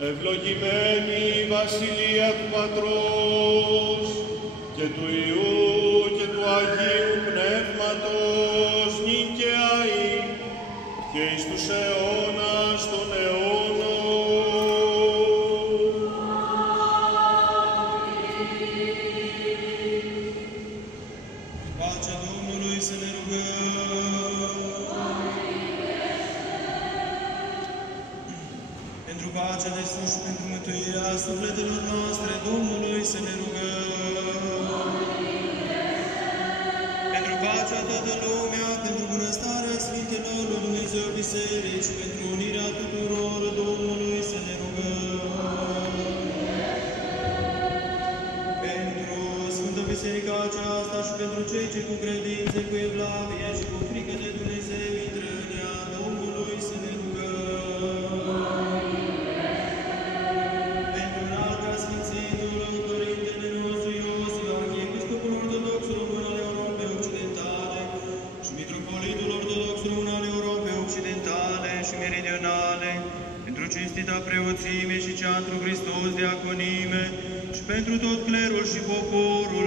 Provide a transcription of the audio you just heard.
Ευλογημένη η βασιλεία του Πατρός και του Υιού και του Αγίου Πνεύματος νικαιαή και εις τους αιώνας των αιώνων. Pacea Domnului să ne rugăm. Pentru pacea de sus și pentru mântuirea sufletelor noastre, Domnului să ne rugăm. Pentru pacea toată lumea, pentru bunăstarea Sfintelor lui Dumnezeu Biserici, pentru unirea tuturor, Domnului să ne rugăm. Pentru Sfântă Biserica aceasta și pentru cei ce cu credință, cu evlavie și cu frică de Dumnezeu intră în ea, Domnului să ne rugăm. Pentru înalta Sfințitul Părintele nostru Iosif, Arhiepiscopul Ortodox Român al Europei Occidentale și Mitropolitul Ortodox Român al Europei Occidentale și Meridionale, pentru cinstita preoțime și cea întru Hristos diaconime și pentru tot clerul și poporul,